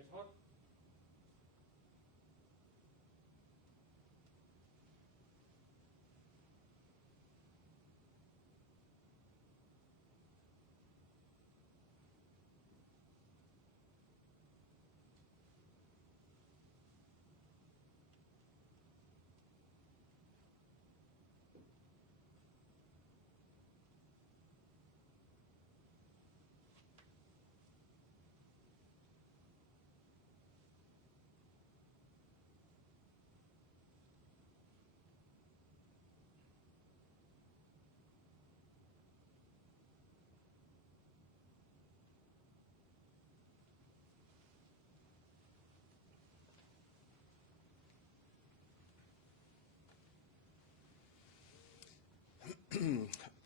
goes hot.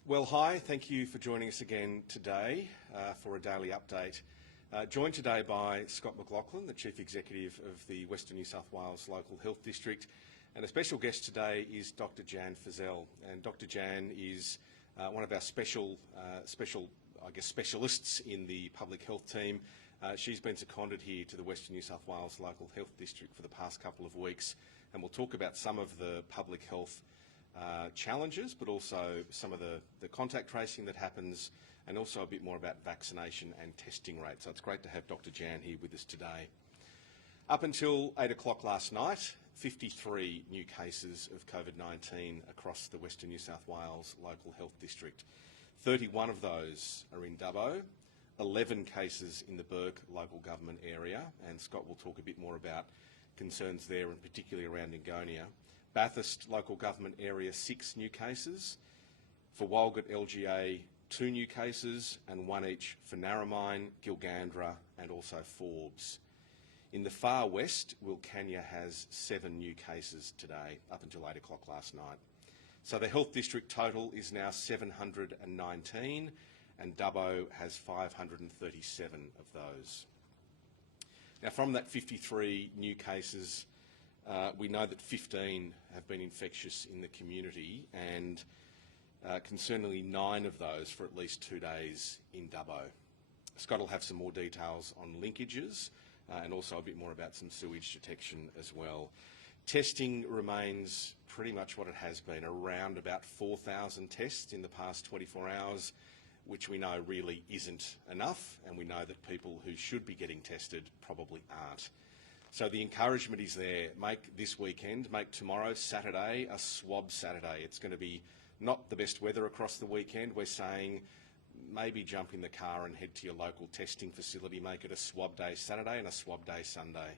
Well, hi, thank you for joining us again today for a daily update. Joined today by Scott McLaughlin, the Chief Executive of the Western New South Wales Local Health District, and a special guest today is Dr Jan Feazell. And Dr Jan is one of our specialists in the public health team. She's been seconded here to the Western New South Wales Local Health District for the past couple of weeks, and we'll talk about some of the public health challenges, but also some of the contact tracing that happens, and also a bit more about vaccination and testing rates. So it's great to have Dr Jan here with us today. Up until 8 o'clock last night, 53 new cases of COVID-19 across the Western New South Wales Local Health District. 31 of those are in Dubbo, 11 cases in the Bourke local government area, and Scott will talk a bit more about concerns there, and particularly around Ingonia. Bathurst local government area, 6 new cases. For Walgett LGA, 2 new cases, and 1 each for Narromine, Gilgandra and also Forbes. In the far west, Wilcannia has 7 new cases today, up until 8 o'clock last night. So the health district total is now 719, and Dubbo has 537 of those. Now, from that 53 new cases, we know that 15 have been infectious in the community, and concerningly 9 of those for at least 2 days in Dubbo. Scott will have some more details on linkages and also a bit more about some sewage detection as well. Testing remains pretty much what it has been, around about 4,000 tests in the past 24 hours, which we know really isn't enough, and we know that people who should be getting tested probably aren't. So the encouragement is there. Make this weekend, make tomorrow, Saturday, a swab Saturday. It's going to be not the best weather across the weekend. We're saying maybe jump in the car and head to your local testing facility. Make it a swab day Saturday and a swab day Sunday.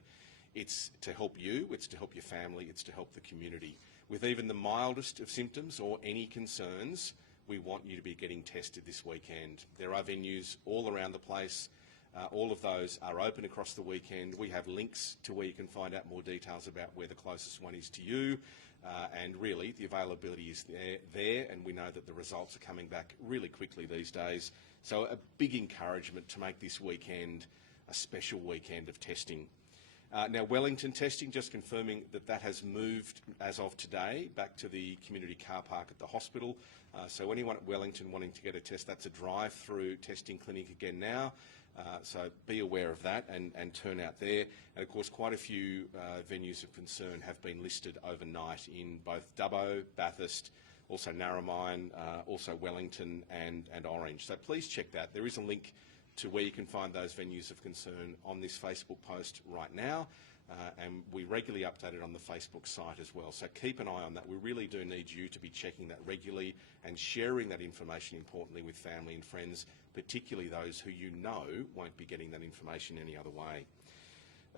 It's to help you, it's to help your family, it's to help the community. With even the mildest of symptoms or any concerns, we want you to be getting tested this weekend. There are venues all around the place. All of those are open across the weekend. We have links to where you can find out more details about where the closest one is to you, and really the availability is there, and we know that the results are coming back really quickly these days. So a big encouragement to make this weekend a special weekend of testing. Now, Wellington testing, just confirming that that has moved as of today back to the community car park at the hospital. So anyone at Wellington wanting to get a test, that's a drive-through testing clinic again now. So be aware of that and turn out there. And of course, quite a few venues of concern have been listed overnight in both Dubbo, Bathurst, also Narromine, also Wellington and Orange. So please check that. There is a link to where you can find those venues of concern on this Facebook post right now, and we regularly update it on the Facebook site as well. So keep an eye on that. We really do need you to be checking that regularly and sharing that information, importantly, with family and friends, particularly those who you know won't be getting that information any other way.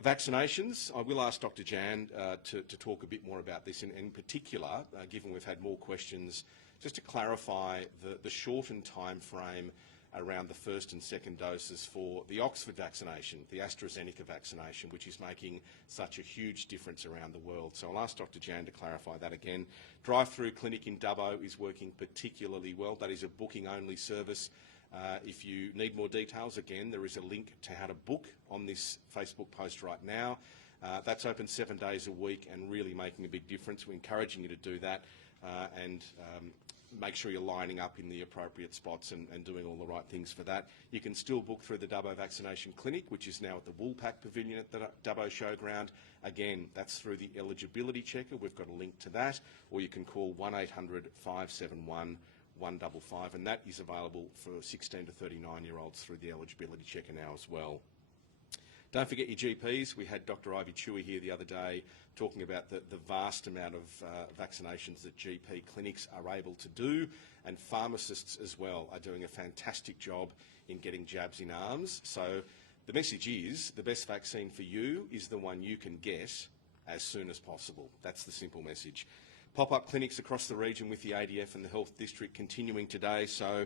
Vaccinations, I will ask Dr Jan to talk a bit more about this, in particular, given we've had more questions, just to clarify the shortened time frame around the first and second doses for the Oxford vaccination, the AstraZeneca vaccination, which is making such a huge difference around the world. So I'll ask Dr Jan to clarify that again. Drive-through clinic in Dubbo is working particularly well. That is a booking-only service. If you need more details, again, there is a link to how to book on this Facebook post right now. That's open 7 days a week and really making a big difference. We're encouraging you to do that. make sure you're lining up in the appropriate spots and doing all the right things for that. You can still book through the Dubbo Vaccination Clinic, which is now at the Woolpack Pavilion at the Dubbo Showground. Again, that's through the eligibility checker. We've got a link to that. Or you can call 1800 571 155, and that is available for 16 to 39-year-olds through the eligibility checker now as well. Don't forget your GPs. We had Dr. Ivy Chewy here the other day talking about the vast amount of vaccinations that GP clinics are able to do, and pharmacists as well are doing a fantastic job in getting jabs in arms. So the message is the best vaccine for you is the one you can get as soon as possible. That's the simple message. Pop-up clinics across the region with the ADF and the Health District continuing today. So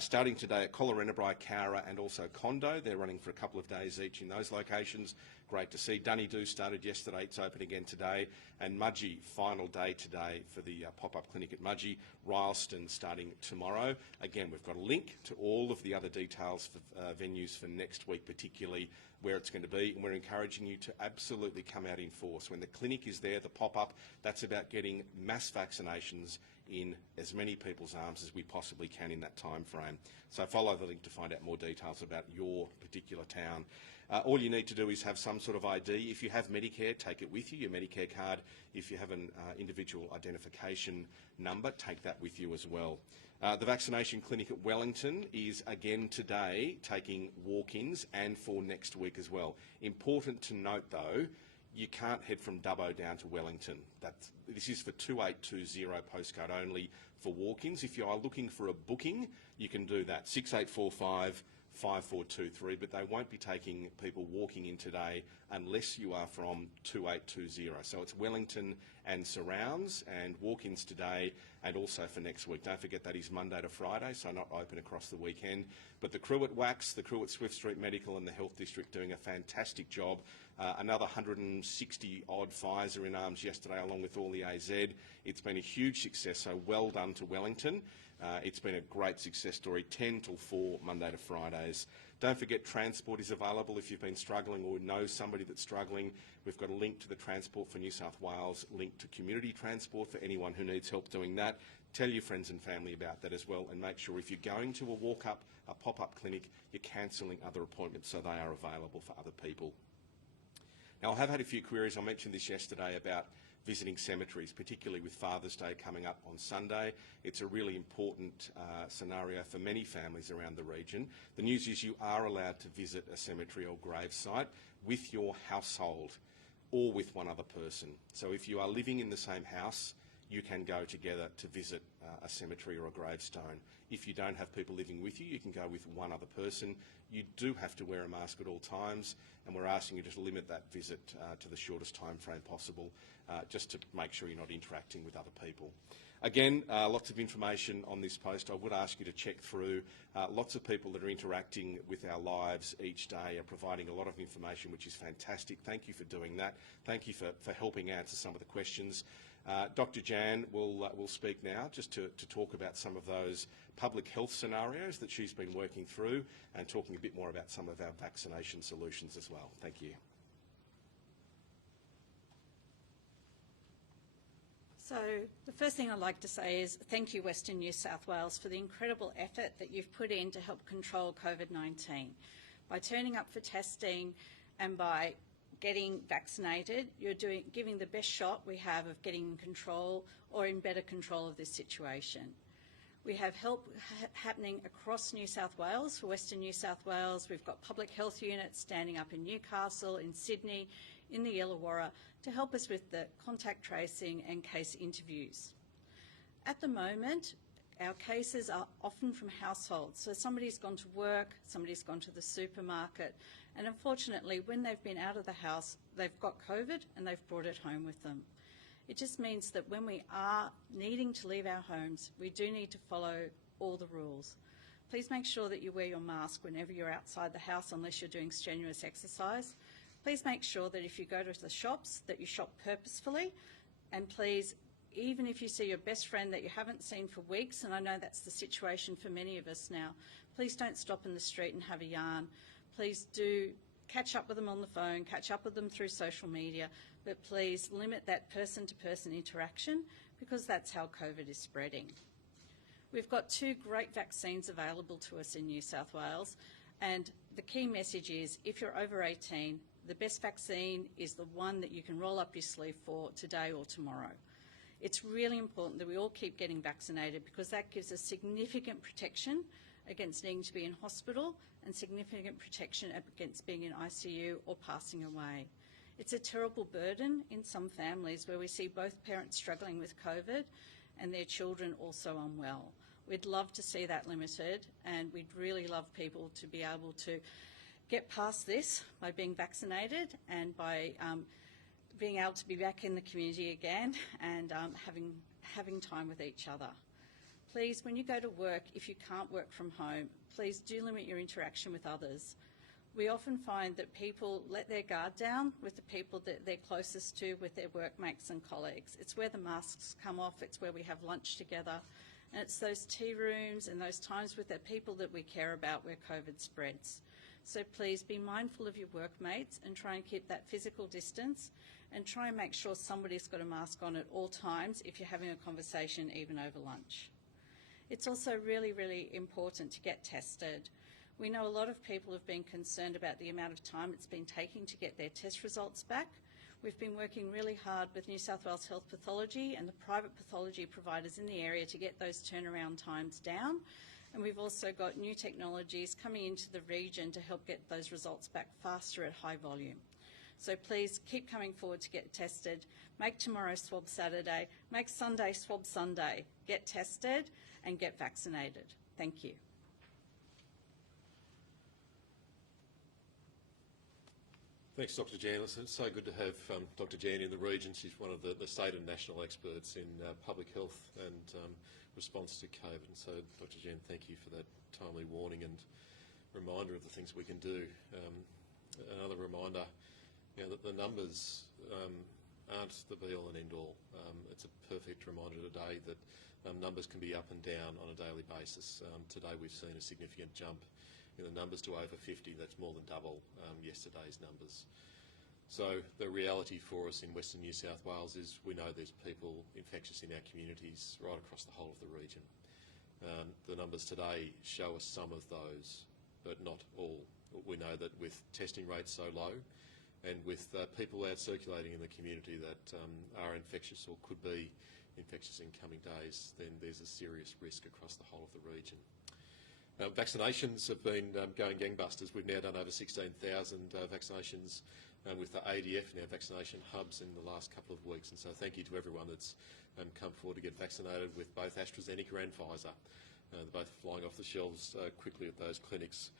starting today at Collarenebri, Cowra and also Condo. They're running for a couple of days each in those locations. Great to see. Dunedoo started yesterday. It's open again today. And Mudgee, final day today for the pop-up clinic at Mudgee. Rylstone starting tomorrow. Again, we've got a link to all of the other details for venues for next week, particularly where it's going to be, and we're encouraging you to absolutely come out in force. When the clinic is there, the pop-up, that's about getting mass vaccinations in as many people's arms as we possibly can in that time frame. So follow the link to find out more details about your particular town. All you need to do is have some sort of ID. If you have Medicare, take it with you, your Medicare card. If you have an individual identification number, take that with you as well. The vaccination clinic at Wellington is again today taking walk-ins and for next week as well. Important to note though, you can't head from Dubbo down to Wellington. This is for 2820 postcode only for walk-ins. If you are looking for a booking, you can do that, 6845 5423, but they won't be taking people walking in today unless you are from 2820. So it's Wellington and surrounds, and walk-ins today and also for next week. Don't forget that is Monday to Friday, so not open across the weekend. But the crew at WAX, the crew at Swift Street Medical and the Health District doing a fantastic job. Another 160 odd Pfizer in arms yesterday along with all the AZ. It's been a huge success, so well done to Wellington. It's been a great success story, 10 till 4, Monday to Fridays. Don't forget transport is available if you've been struggling or know somebody that's struggling. We've got a link to the Transport for New South Wales, link to community transport for anyone who needs help doing that. Tell your friends and family about that as well, and make sure if you're going to a walk-up, a pop-up clinic, you're cancelling other appointments so they are available for other people. Now, I have had a few queries. I mentioned this yesterday about visiting cemeteries, particularly with Father's Day coming up on Sunday. It's a really important scenario for many families around the region. The news is you are allowed to visit a cemetery or gravesite with your household or with one other person. So if you are living in the same house, you can go together to visit a cemetery or a gravestone. If you don't have people living with you, you can go with one other person. You do have to wear a mask at all times, and we're asking you to limit that visit to the shortest time frame possible, just to make sure you're not interacting with other people. Again, lots of information on this post. I would ask you to check through. Lots of people that are interacting with our lives each day are providing a lot of information, which is fantastic. Thank you for doing that. Thank you for helping answer some of the questions. Dr. Jan will speak now just to talk about some of those public health scenarios that she's been working through and talking a bit more about some of our vaccination solutions as well. Thank you. So the first thing I'd like to say is thank you, Western New South Wales, for the incredible effort that you've put in to help control COVID-19. By turning up for testing and by getting vaccinated, you're giving the best shot we have of getting in control or in better control of this situation. We have help happening across New South Wales. For Western New South Wales, we've got public health units standing up in Newcastle, in Sydney, in the Illawarra to help us with the contact tracing and case interviews. At the moment, our cases are often from households. So somebody's gone to work, somebody's gone to the supermarket, and unfortunately, when they've been out of the house, they've got COVID and they've brought it home with them. It just means that when we are needing to leave our homes, we do need to follow all the rules. Please make sure that you wear your mask whenever you're outside the house, unless you're doing strenuous exercise. Please make sure that if you go to the shops, that you shop purposefully. And please, even if you see your best friend that you haven't seen for weeks, and I know that's the situation for many of us now, please don't stop in the street and have a yarn. Please do catch up with them on the phone, catch up with them through social media, but please limit that person-to-person interaction, because that's how COVID is spreading. We've got 2 great vaccines available to us in New South Wales, and the key message is if you're over 18, the best vaccine is the one that you can roll up your sleeve for today or tomorrow. It's really important that we all keep getting vaccinated because that gives us significant protection against needing to be in hospital and significant protection against being in ICU or passing away. It's a terrible burden in some families where we see both parents struggling with COVID and their children also unwell. We'd love to see that limited, and we'd really love people to be able to get past this by being vaccinated and by being able to be back in the community again and having time with each other. Please, when you go to work, if you can't work from home, please do limit your interaction with others. We often find that people let their guard down with the people that they're closest to, with their workmates and colleagues. It's where the masks come off, it's where we have lunch together, and it's those tea rooms and those times with the people that we care about where COVID spreads. So please be mindful of your workmates and try and keep that physical distance, and try and make sure somebody's got a mask on at all times if you're having a conversation, even over lunch. It's also really, really important to get tested. We know a lot of people have been concerned about the amount of time it's been taking to get their test results back. We've been working really hard with New South Wales Health Pathology and the private pathology providers in the area to get those turnaround times down. And we've also got new technologies coming into the region to help get those results back faster at high volume. So please keep coming forward to get tested. Make tomorrow Swab Saturday. Make Sunday Swab Sunday. Get tested and get vaccinated. Thank you. Thanks, Dr. Jan. It's so good to have Dr. Jan in the region. She's one of the state and national experts in public health and response to COVID. And so, Dr. Jan, thank you for that timely warning and reminder of the things we can do. Another reminder, that the numbers aren't the be-all and end-all. It's a perfect reminder today that numbers can be up and down on a daily basis. Today we've seen a significant jump in the numbers to over 50. That's more than double yesterday's numbers. So the reality for us in Western New South Wales is we know there's people infectious in our communities right across the whole of the region. The numbers today show us some of those, but not all. We know that with testing rates so low and with people out circulating in the community that are infectious or could be infectious in coming days, then there's a serious risk across the whole of the region. Vaccinations have been going gangbusters. We've now done over 16,000 vaccinations with the ADF in our vaccination hubs in the last couple of weeks. And so thank you to everyone that's come forward to get vaccinated with both AstraZeneca and Pfizer. They're both flying off the shelves quickly at those clinics.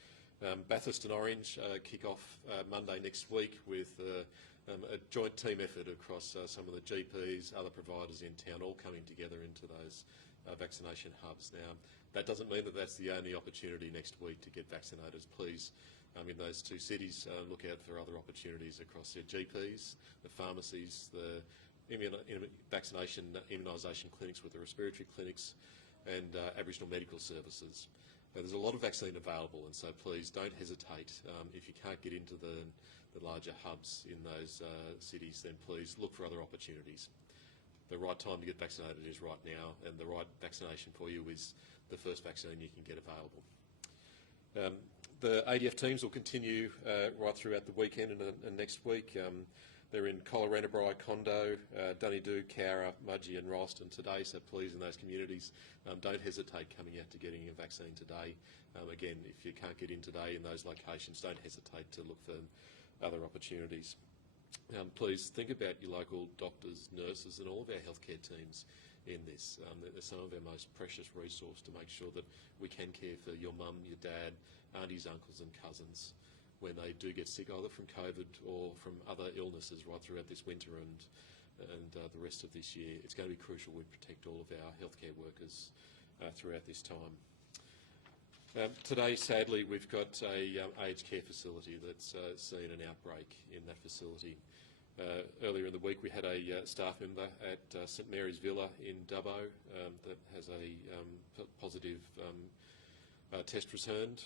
Bathurst and Orange kick off Monday next week with a joint team effort across some of the GPs, other providers in town, all coming together into those vaccination hubs. Now, that doesn't mean that that's the only opportunity next week to get vaccinated. Please, in those 2 cities, look out for other opportunities across their GPs, the pharmacies, the immunisation clinics with the respiratory clinics, and Aboriginal medical services. There's a lot of vaccine available, and so please don't hesitate. If you can't get into the larger hubs in those cities, then please look for other opportunities. The right time to get vaccinated is right now, and the right vaccination for you is the first vaccine you can get available. The ADF teams will continue right throughout the weekend and next week. They're in Colarannabri, Condo, Dunedoo, Cowra, Mudgee and Ralston today, so please, in those communities, don't hesitate coming out to getting a vaccine today. Again, if you can't get in today in those locations, don't hesitate to look for other opportunities. Please think about your local doctors, nurses and all of our healthcare teams in this. They're some of our most precious resource to make sure that we can care for your mum, your dad, aunties, uncles and cousins when they do get sick, either from COVID or from other illnesses right throughout this winter and the rest of this year. It's going to be crucial we protect all of our healthcare workers throughout this time. Today, sadly, we've got a aged care facility that's seen an outbreak in that facility. Earlier in the week, we had a staff member at St Mary's Villa in Dubbo that has a positive test returned.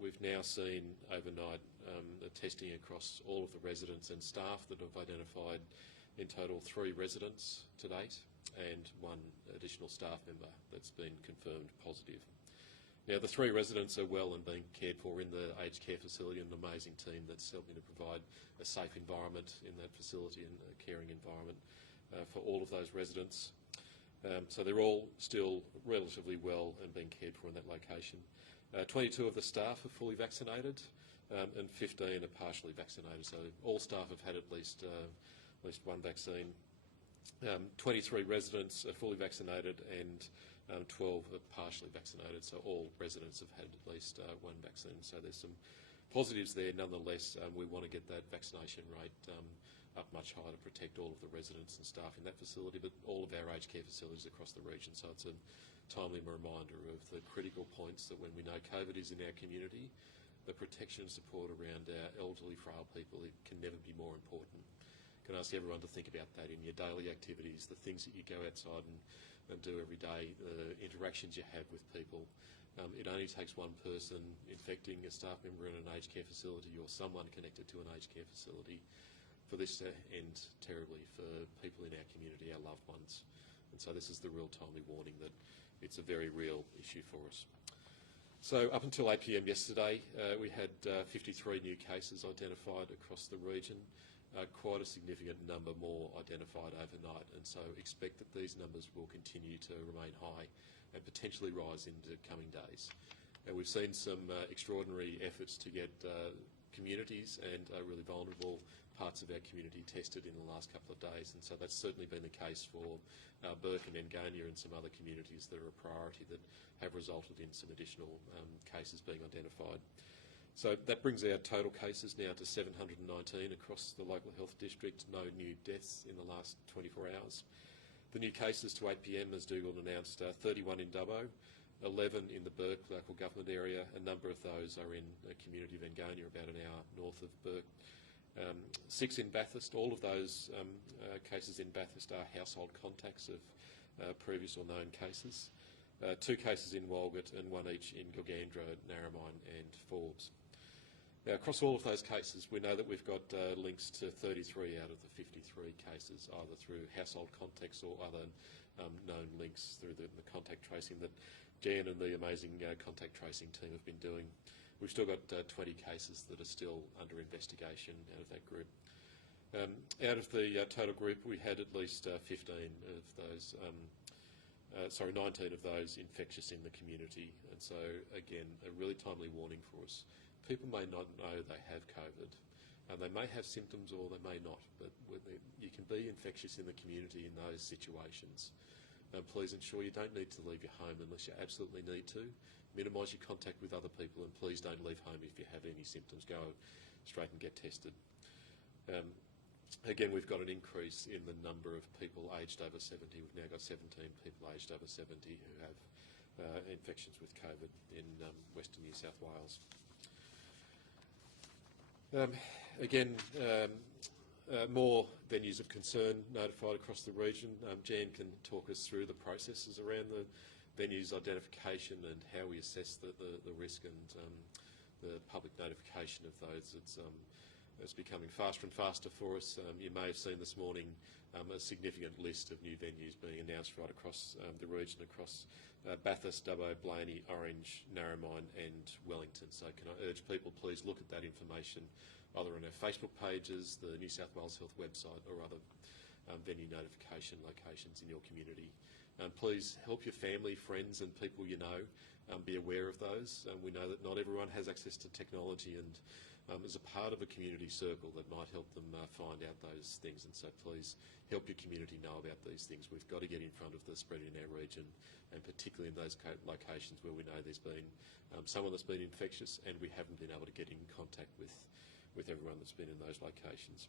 We've now seen overnight the testing across all of the residents and staff that have identified In total, 3 residents to date and 1 additional staff member that's been confirmed positive. Now, the 3 residents are well and being cared for in the aged care facility, and an amazing team that's helping to provide a safe environment in that facility and a caring environment for all of those residents. So they're all still relatively well and being cared for in that location. 22 of the staff are fully vaccinated and 15 are partially vaccinated. So all staff have had at least 1 vaccine. 23 residents are fully vaccinated and 12 are partially vaccinated. So all residents have had at least 1 vaccine. So there's some positives there. Nonetheless, we want to get that vaccination rate up much higher to protect all of the residents and staff in that facility, but all of our aged care facilities across the region. So it's a timely reminder of the critical points that when we know COVID is in our community, the protection and support around our elderly, frail people, it can never be more important. Can I ask everyone to think about that in your daily activities, the things that you go outside and do every day, the interactions you have with people. It only takes 1 person infecting a staff member in an aged care facility or someone connected to an aged care facility for this to end terribly for people in our community, our loved ones. And so this is the real timely warning that it's a very real issue for us. So up until 8 p.m. yesterday, we had 53 new cases identified across the region, quite a significant number more identified overnight, and so expect that these numbers will continue to remain high and potentially rise into coming days. And we've seen some extraordinary efforts to get communities and really vulnerable parts of our community tested in the last couple of days, and so that's certainly been the case for Burke and Engania and some other communities that are a priority that have resulted in some additional cases being identified. So that brings our total cases now to 719 across the local health district, no new deaths in the last 24 hours. The new cases to 8 p.m, as Dougal announced, 31 in Dubbo, 11 in the Burke local government area. A number of those are in the community of Engania, about an hour north of Burke. 6 in Bathurst. All of those cases in Bathurst are household contacts of previous or known cases. 2 cases in Walgett and 1 each in Gilgandra, Narromine and Forbes. Now, across all of those cases, we know that we've got links to 33 out of the 53 cases, either through household contacts or other known links through the contact tracing that Jan and the amazing contact tracing team have been doing. We've still got 20 cases that are still under investigation out of that group. Out of the total group, we had at least 19 of those infectious in the community. And so, again, a really timely warning for us. People may not know they have COVID. They may have symptoms or they may not, but you can be infectious in the community in those situations. Please ensure you don't need to leave your home unless you absolutely need to. Minimise your contact with other people, and please don't leave home if you have any symptoms. Go straight and get tested. Again, we've got an increase in the number of people aged over 70. We've now got 17 people aged over 70 who have infections with COVID in Western New South Wales. More venues of concern notified across the region. Jan can talk us through the processes around the venues identification and how we assess the risk and the public notification of those. It's becoming faster and faster for us. You may have seen this morning a significant list of new venues being announced right across the region, across Bathurst, Dubbo, Blaney, Orange, Narromine and Wellington. So can I urge people, please look at that information either on our Facebook pages, the New South Wales Health website or other venue notification locations in your community. Please help your family, friends and people you know be aware of those. We know that not everyone has access to technology and is a part of a community circle that might help them find out those things, and so please help your community know about these things. We've got to get in front of the spread in our region, and particularly in those locations where we know there's been someone that's been infectious and we haven't been able to get in contact with everyone that's been in those locations.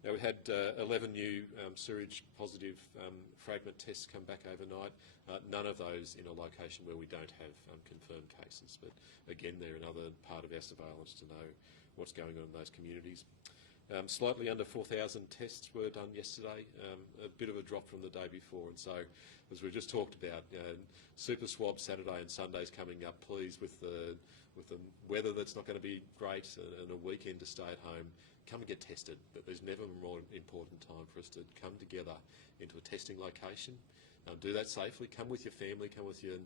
Now, we had 11 new sewage positive fragment tests come back overnight. None of those in a location where we don't have confirmed cases, but again, they're another part of our surveillance to know what's going on in those communities. Slightly under 4,000 tests were done yesterday, a bit of a drop from the day before. And so, as we just talked about, Super Swab Saturday and Sunday's coming up. Please, with the weather that's not going to be great and a weekend to stay at home, come and get tested. But there's never a more important time for us to come together into a testing location. Do that safely. Come with your family, come with your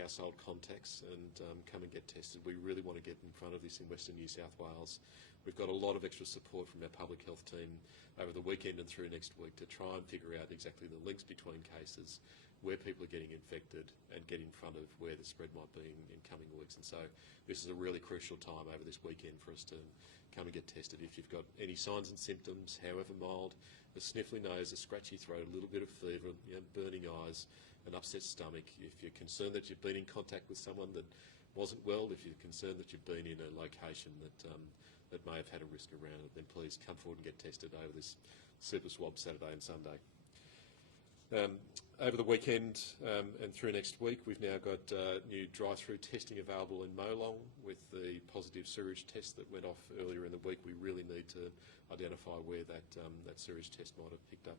household contacts, and come and get tested. We really want to get in front of this in Western New South Wales. We've got a lot of extra support from our public health team over the weekend and through next week to try and figure out exactly the links between cases, where people are getting infected, and get in front of where the spread might be in coming weeks. And so this is a really crucial time over this weekend for us to come and get tested. If you've got any signs and symptoms, however mild, a sniffly nose, a scratchy throat, a little bit of fever, burning eyes, an upset stomach, if you're concerned that you've been in contact with someone that wasn't well, if you're concerned that you've been in a location that may have had a risk around it, then please come forward and get tested over this Super Swab Saturday and Sunday. Over the weekend and through next week, we've now got new drive-through testing available in Molong. With the positive sewage test that went off earlier in the week, we really need to identify where that sewage test might have picked up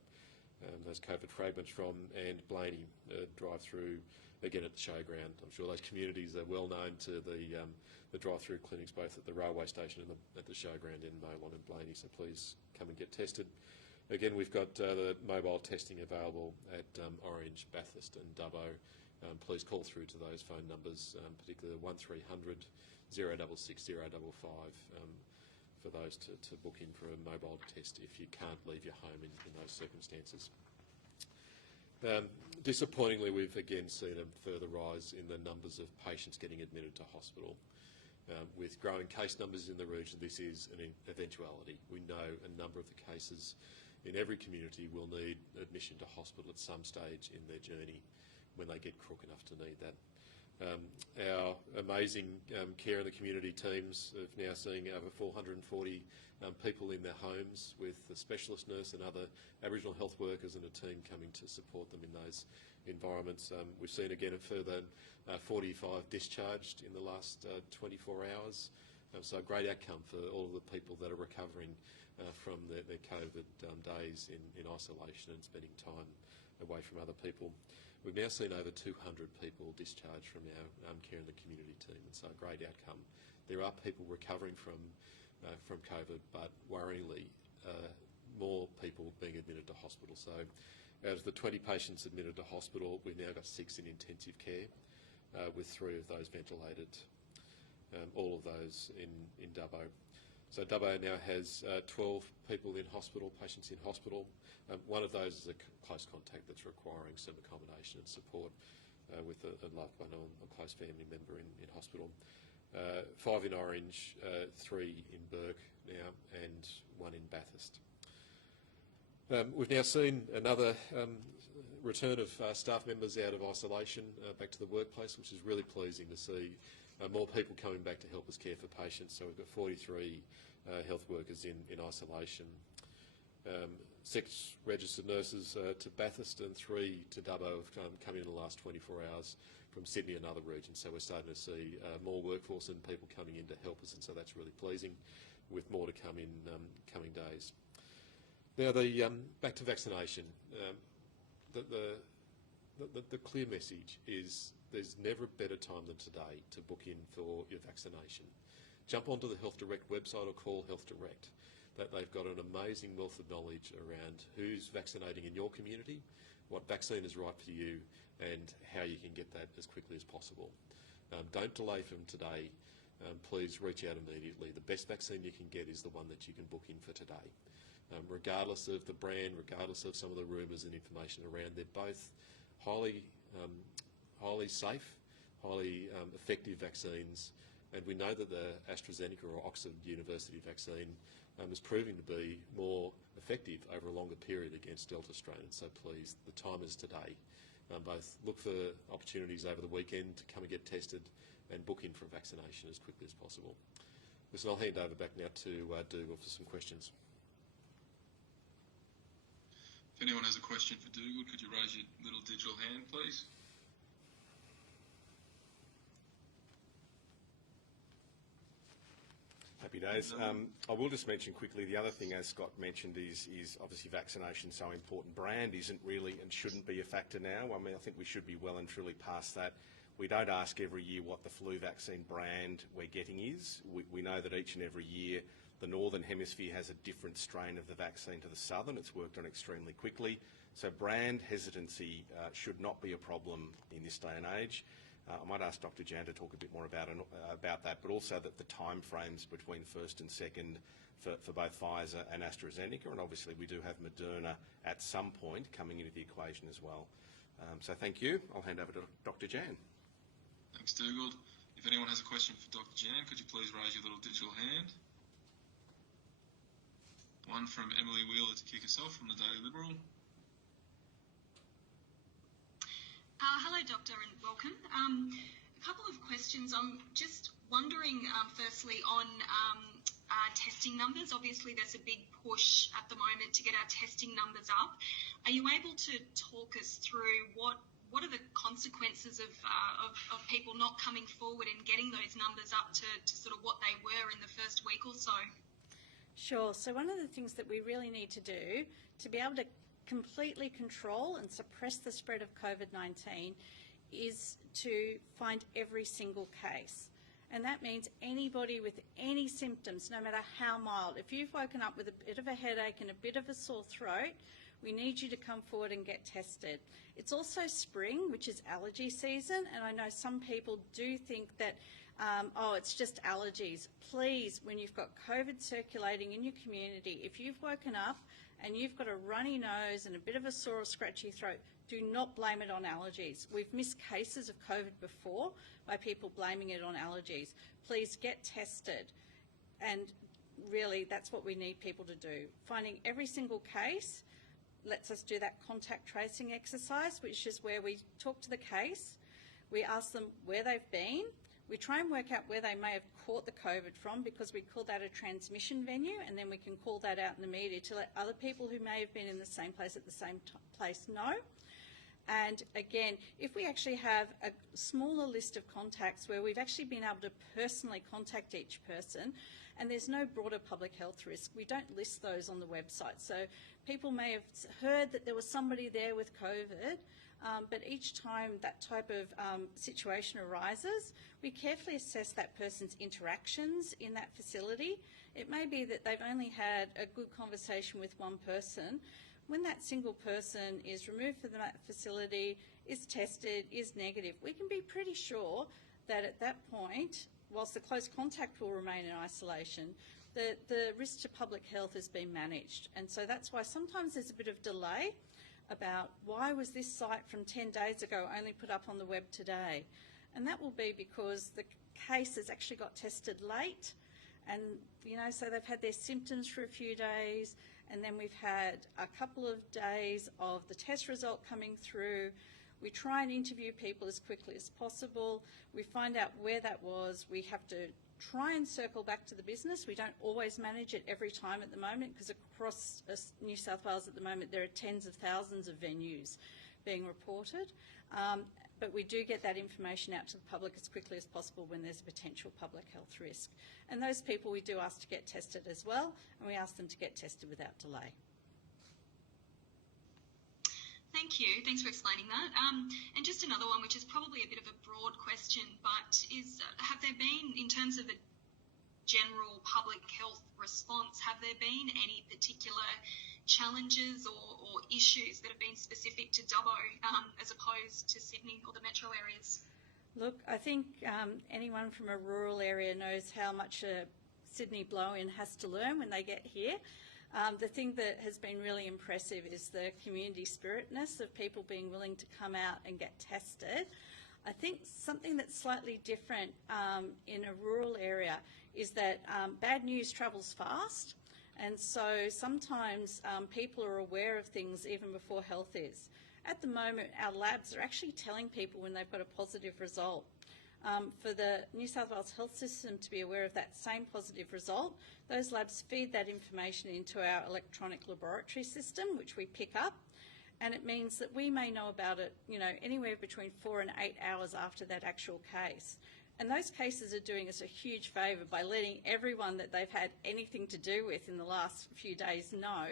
those COVID fragments from, and Blaney drive-through again at the showground. I'm sure those communities are well known to the drive-through clinics both at the railway station and at the showground in Molong and Blaney, so please come and get tested. Again, we've got the mobile testing available at Orange, Bathurst and Dubbo. Please call through to those phone numbers, particularly 1300 066 055, for those to book in for a mobile test if you can't leave your home in those circumstances. Disappointingly, we've again seen a further rise in the numbers of patients getting admitted to hospital. With growing case numbers in the region, this is an eventuality. We know a number of the cases in every community will need admission to hospital at some stage in their journey when they get crook enough to need that. Our amazing care in the community teams have now seeing over 440 people in their homes, with a specialist nurse and other Aboriginal health workers and a team coming to support them in those environments. We've seen again a further 45 discharged in the last 24 hours. So a great outcome for all of the people that are recovering from their COVID days in isolation and spending time away from other people. We've now seen over 200 people discharged from our care in the community team, and so a great outcome. There are people recovering from COVID, but worryingly more people being admitted to hospital. So out of the 20 patients admitted to hospital, we've now got 6 in intensive care, with 3 of those ventilated, all of those in Dubbo. So Dubbo now has 12 people in hospital, patients in hospital. One of those is a close contact that's requiring some accommodation and support with a loved one or a close family member in hospital. 5 in Orange, 3 in Burke now, and 1 in Bathurst. We've now seen another return of staff members out of isolation back to the workplace, which is really pleasing to see. More people coming back to help us care for patients. So we've got 43 health workers in isolation. 6 registered nurses to Bathurst and 3 to Dubbo have come in the last 24 hours from Sydney and other regions. So we're starting to see more workforce and people coming in to help us, and so that's really pleasing, with more to come in coming days. Now, back to vaccination. The clear message is there's never a better time than today to book in for your vaccination. Jump onto the Health Direct website or call Health Direct. They've got an amazing wealth of knowledge around who's vaccinating in your community, what vaccine is right for you, and how you can get that as quickly as possible. Don't delay from today. Please reach out immediately. The best vaccine you can get is the one that you can book in for today. Regardless of the brand, regardless of some of the rumours and information around, they're both highly safe, highly effective vaccines, and we know that the AstraZeneca or Oxford University vaccine is proving to be more effective over a longer period against Delta strain. And so please, the time is today. Both look for opportunities over the weekend to come and get tested and book in for vaccination as quickly as possible. Listen, I'll hand over back now to Dougal for some questions. If anyone has a question for Dougal, could you raise your little digital hand, please? Happy days. I will just mention quickly, the other thing, as Scott mentioned, is obviously vaccination so important. Brand isn't really and shouldn't be a factor now. I mean, I think we should be well and truly past that. We don't ask every year what the flu vaccine brand we're getting is. We know that each and every year the Northern Hemisphere has a different strain of the vaccine to the Southern. It's worked on extremely quickly. So brand hesitancy should not be a problem in this day and age. I might ask Dr. Jan to talk a bit more about that, but also that the timeframes between first and second for both Pfizer and AstraZeneca, and obviously we do have Moderna at some point coming into the equation as well. So thank you. I'll hand over to Dr. Jan. Thanks, Dougal. If anyone has a question for Dr. Jan, could you please raise your little digital hand? One from Emily Wheeler to kick us off from the Daily Liberal. Hello, Doctor, and welcome. A couple of questions. I'm just wondering, firstly, on testing numbers. Obviously, there's a big push at the moment to get our testing numbers up. Are you able to talk us through what are the consequences of people not coming forward and getting those numbers up to sort of what they were in the first week or so? Sure. So one of the things that we really need to do to be able to completely control and suppress the spread of COVID-19 is to find every single case. And that means anybody with any symptoms, no matter how mild. If you've woken up with a bit of a headache and a bit of a sore throat, we need you to come forward and get tested. It's also spring, which is allergy season, and I know some people do think that it's just allergies. Please, when you've got COVID circulating in your community, if you've woken up and you've got a runny nose and a bit of a sore or scratchy throat, do not blame it on allergies. We've missed cases of COVID before by people blaming it on allergies. Please get tested. And really, that's what we need people to do. Finding every single case lets us do that contact tracing exercise, which is where we talk to the case, we ask them where they've been, we try and work out where they may have caught the COVID from, because we call that a transmission venue, and then we can call that out in the media to let other people who may have been in the same place at the same place know. And again, if we actually have a smaller list of contacts where we've actually been able to personally contact each person, and there's no broader public health risk, we don't list those on the website. So people may have heard that there was somebody there with COVID, but each time that type of situation arises, we carefully assess that person's interactions in that facility. It may be that they've only had a good conversation with one person. When that single person is removed from that facility, is tested, is negative, we can be pretty sure that at that point, whilst the close contact will remain in isolation, the risk to public health has been managed. And so that's why sometimes there's a bit of delay about why was this site from 10 days ago only put up on the web today. And that will be because the case has actually got tested late, and so they've had their symptoms for a few days, and then we've had a couple of days of the test result coming through. We try and interview people as quickly as possible. We find out where that was. We have to try and circle back to the business. We don't always manage it every time at the moment, because across New South Wales at the moment there are tens of thousands of venues being reported. But we do get that information out to the public as quickly as possible when there's a potential public health risk. And those people we do ask to get tested as well, and we ask them to get tested without delay. Thank you. Thanks for explaining that. And just another one, which is probably a bit of a broad question, but have there been, in terms of the general public health response, have there been any particular challenges or issues that have been specific to Dubbo as opposed to Sydney or the metro areas? Look, I think anyone from a rural area knows how much a Sydney blow-in has to learn when they get here. The thing that has been really impressive is the community spiritness of people being willing to come out and get tested. I think something that's slightly different in a rural area is that bad news travels fast, and so sometimes people are aware of things even before health is. At the moment, our labs are actually telling people when they've got a positive result. For the New South Wales health system to be aware of that same positive result, those labs feed that information into our electronic laboratory system, which we pick up, and it means that we may know about it, anywhere between 4 and 8 hours after that actual case. And those cases are doing us a huge favour by letting everyone that they've had anything to do with in the last few days know.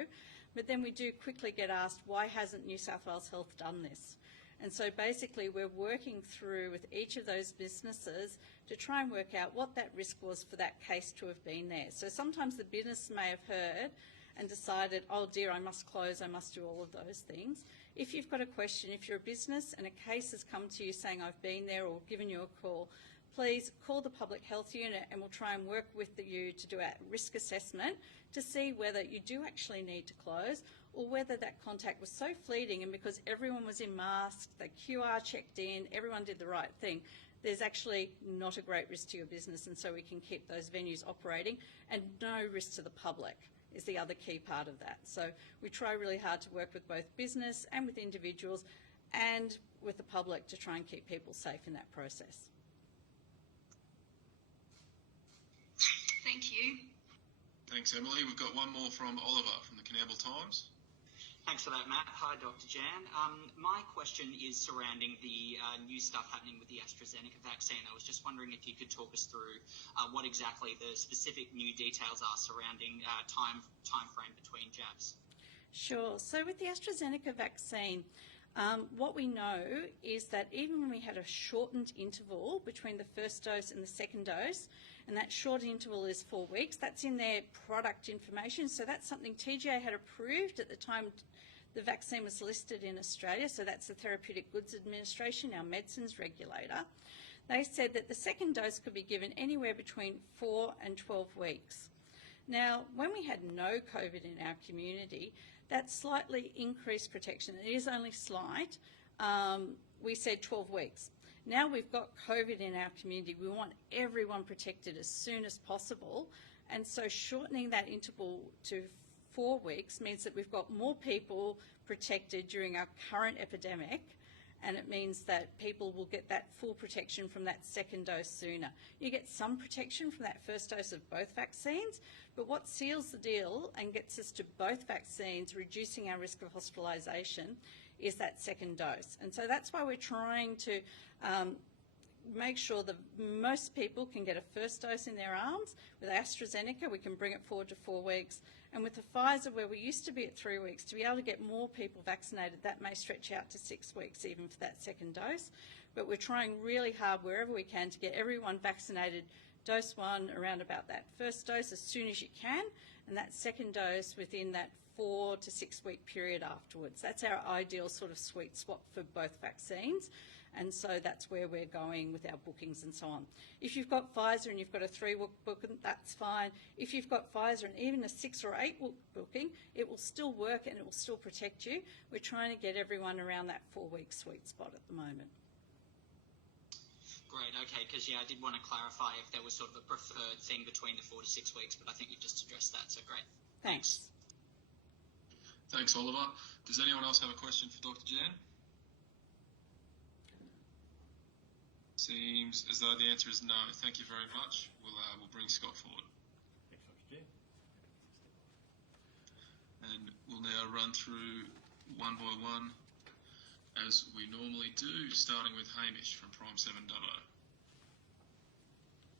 But then we do quickly get asked, why hasn't New South Wales Health done this? And so basically we're working through with each of those businesses to try and work out what that risk was for that case to have been there. So sometimes the business may have heard and decided, oh dear, I must close, I must do all of those things. If you've got a question, if you're a business and a case has come to you saying I've been there or given you a call, please call the public health unit and we'll try and work with you to do a risk assessment to see whether you do actually need to close or whether that contact was so fleeting and because everyone was in masks, the QR checked in, everyone did the right thing, there's actually not a great risk to your business, and so we can keep those venues operating and no risk to the public is the other key part of that. So we try really hard to work with both business and with individuals and with the public to try and keep people safe in that process. Thank you. Thanks, Emily. We've got one more from Oliver from the Canberra Times. Thanks for that, Matt. Hi, Dr. Jan. My question is surrounding the new stuff happening with the AstraZeneca vaccine. I was just wondering if you could talk us through what exactly the specific new details are surrounding time frame between jabs. Sure. So with the AstraZeneca vaccine, what we know is that even when we had a shortened interval between the first dose and the second dose, and that short interval is 4 weeks, that's in their product information. So that's something TGA had approved at the time the vaccine was listed in Australia. So that's the Therapeutic Goods Administration, our medicines regulator. They said that the second dose could be given anywhere between 4 and 12 weeks. Now, when we had no COVID in our community, that slightly increased protection. It is only slight. We said 12 weeks. Now we've got COVID in our community. We want everyone protected as soon as possible. And so shortening that interval to 4 weeks means that we've got more people protected during our current epidemic. And it means that people will get that full protection from that second dose sooner. You get some protection from that first dose of both vaccines, but what seals the deal and gets us to both vaccines, reducing our risk of hospitalisation, is that second dose. And so that's why we're trying to make sure that most people can get a first dose in their arms. With AstraZeneca, we can bring it forward to 4 weeks. And with the Pfizer, where we used to be at 3 weeks, to be able to get more people vaccinated, that may stretch out to 6 weeks even for that second dose. But we're trying really hard wherever we can to get everyone vaccinated, dose 1 around about that first dose as soon as you can, and that second dose within that 4 to 6 week period afterwards. That's our ideal sort of sweet spot for both vaccines. And so that's where we're going with our bookings and so on. If you've got Pfizer and you've got a 3-week booking, that's fine. If you've got Pfizer and even a 6 or 8 week booking, it will still work and it will still protect you. We're trying to get everyone around that 4-week sweet spot at the moment. Great, okay, because I did want to clarify if there was sort of a preferred thing between the 4 to 6 weeks, but I think you've just addressed that, so great. Thanks. Thanks, Oliver. Does anyone else have a question for Dr. Jan? Seems as though the answer is no. Thank you very much. We'll bring Scott forward. Thanks, Dr. Jan. And we'll now run through one by one as we normally do, starting with Hamish from Prime 7 Dubbo.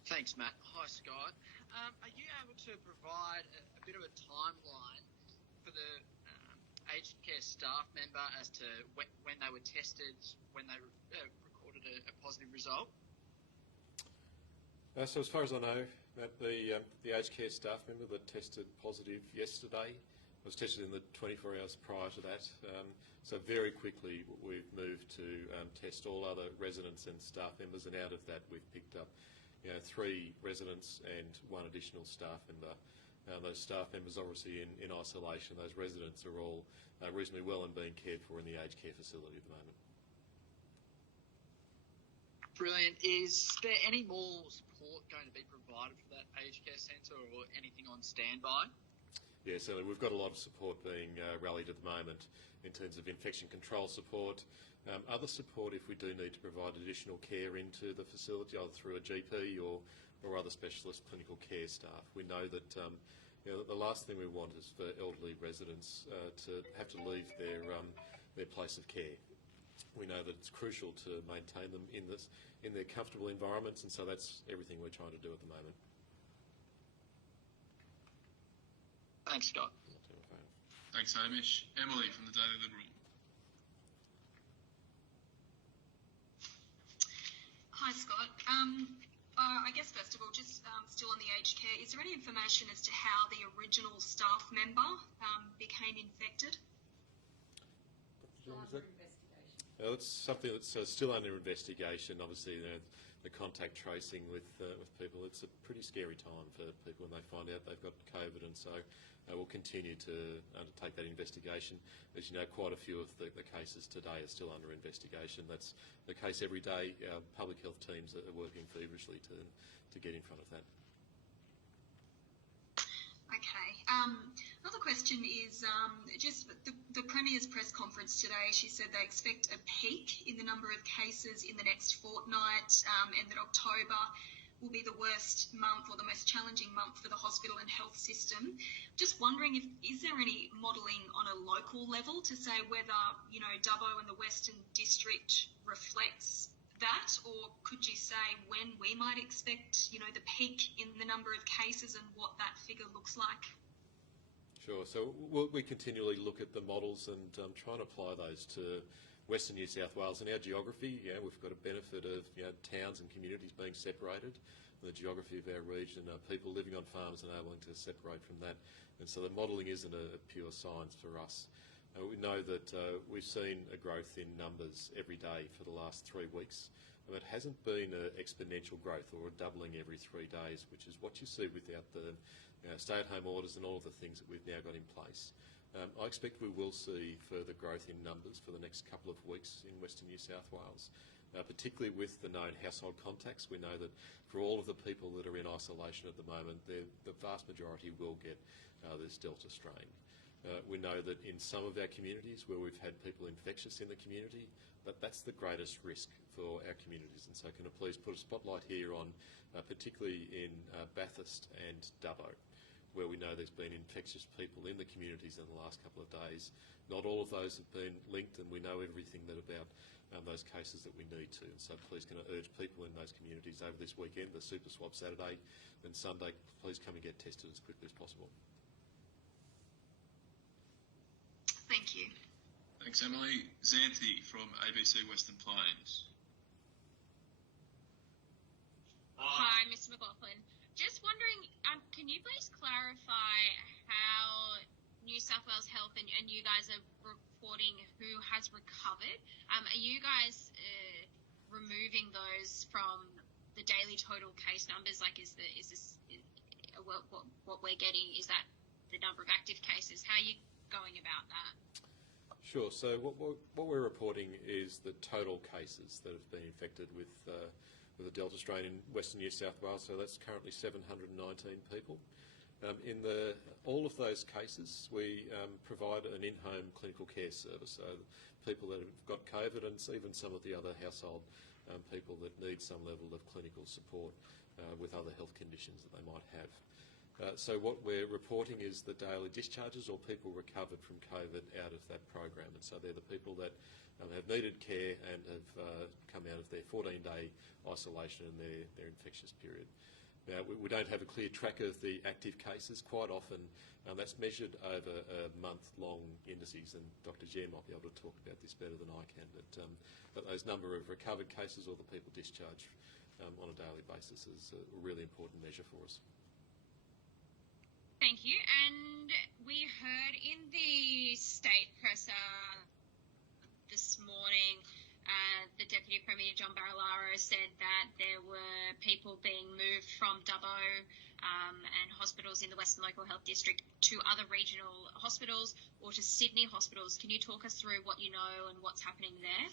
Thanks, Matt. Hi, Scott. Are you able to provide a bit of a timeline for the aged care staff member as to when they were tested, when they recorded a positive result? So as far as I know, Matt, the aged care staff member that tested positive yesterday was tested in the 24 hours prior to that. So very quickly we've moved to test all other residents and staff members, and out of that we've picked up 3 residents and 1 additional staff member. Those staff members obviously in isolation. Those residents are all reasonably well and being cared for in the aged care facility at the moment. Brilliant. Is there any more support going to be provided for that aged care centre or anything on standby? Yeah, certainly. We've got a lot of support being rallied at the moment in terms of infection control support, other support if we do need to provide additional care into the facility, either through a GP or other specialist clinical care staff. We know that the last thing we want is for elderly residents to have to leave their place of care. We know that it's crucial to maintain them in their comfortable environments, and so that's everything we're trying to do at the moment. Thanks, Scott. Thanks, Hamish. Emily from the Daily Liberal. Hi, Scott. I guess first of all, just still on the aged care, is there any information as to how the original staff member became infected? It's something that's still under investigation. Obviously, the contact tracing with people, it's a pretty scary time for people when they find out they've got COVID, and so we'll continue to undertake that investigation. As you know, quite a few of the cases today are still under investigation. That's the case every day. Our public health teams are working feverishly to get in front of that. Okay. Another question is just the Premier's press conference today. She said they expect a peak in the number of cases in the next fortnight, and that October will be the worst month or the most challenging month for the hospital and health system. Just wondering is there any modelling on a local level to say whether, you know, Dubbo and the Western District reflects that, or could you say when we might expect, you know, the peak in the number of cases and what that figure looks like? Sure. So we continually look at the models and try and apply those to Western New South Wales and our geography. Yeah, we've got a benefit of towns and communities being separated. The geography of our region, people living on farms enabling to separate from that, and so the modelling isn't a pure science for us. We know that we've seen a growth in numbers every day for the last 3 weeks. It hasn't been an exponential growth or a doubling every 3 days, which is what you see without the stay-at-home orders and all of the things that we've now got in place. I expect we will see further growth in numbers for the next couple of weeks in Western New South Wales, particularly with the known household contacts. We know that for all of the people that are in isolation at the moment, the vast majority will get this Delta strain. We know that in some of our communities where we've had people infectious in the community, that's the greatest risk for our communities. And so can I please put a spotlight here on particularly in Bathurst and Dubbo, where we know there's been infectious people in the communities in the last couple of days. Not all of those have been linked, and we know everything about those cases that we need to. And so please can I urge people in those communities over this weekend, the Super Swap Saturday and Sunday, please come and get tested as quickly as possible. Thank you. Thanks, Emily. Xanthi from ABC Western Plains. Hi, Mr. McLaughlin. Just wondering, can you please clarify how New South Wales Health and you guys are reporting who has recovered? Are you guys removing those from the daily total case numbers? Like, is this what we're getting? Is that the number of active cases? How are you going about that? Sure. So what we're reporting is the total cases that have been infected with the Delta strain in Western New South Wales. So that's currently 719 people. In all of those cases, we provide an in-home clinical care service. So people that have got COVID and even some of the other household people that need some level of clinical support with other health conditions that they might have. So what we're reporting is the daily discharges or people recovered from COVID out of that program. And so they're the people that have needed care and have come out of their 14-day isolation and their infectious period. Now, we don't have a clear track of the active cases. Quite often that's measured over month-long indices, and Dr. Jen might be able to talk about this better than I can, but those number of recovered cases or the people discharged on a daily basis is a really important measure for us. Thank you. And we heard in the state presser this morning, the Deputy Premier John Barilaro said that there were people being moved from Dubbo and hospitals in the Western Local Health District to other regional hospitals or to Sydney hospitals. Can you talk us through what you know and what's happening there?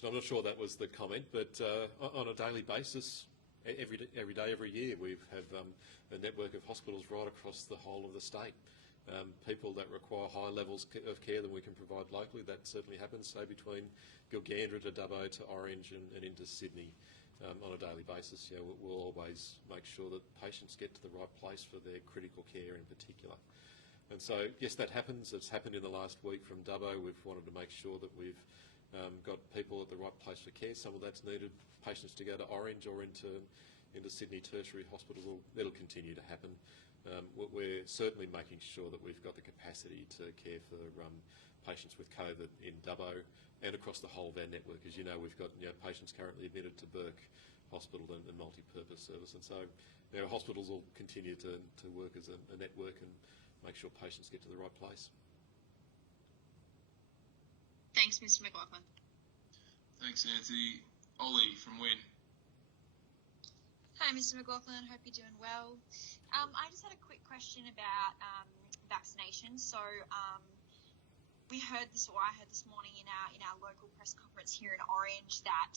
I'm not sure that was the comment, but on a daily basis, every day, every year, we have a network of hospitals right across the whole of the state. People that require high levels of care than we can provide locally, that certainly happens, say between Gilgandra to Dubbo to Orange and into Sydney on a daily basis. You know, we'll always make sure that patients get to the right place for their critical care in particular. And so, yes, that happens. It's happened in the last week from Dubbo. We've wanted to make sure that we've got people at the right place for care. Some of that's needed patients to go to Orange or into Sydney Tertiary Hospital. It'll continue to happen. We're certainly making sure that we've got the capacity to care for patients with COVID in Dubbo and across the whole of our network. As you know, we've got patients currently admitted to Burke Hospital and multi-purpose service, and so our hospitals will continue to work as a network and make sure patients get to the right place. Thanks, Mr. McLaughlin. Thanks, Anthony. Ollie from Wynn. Hi, Mr. McLaughlin. Hope you're doing well. I just had a quick question about vaccination. So I heard this morning in our local press conference here in Orange that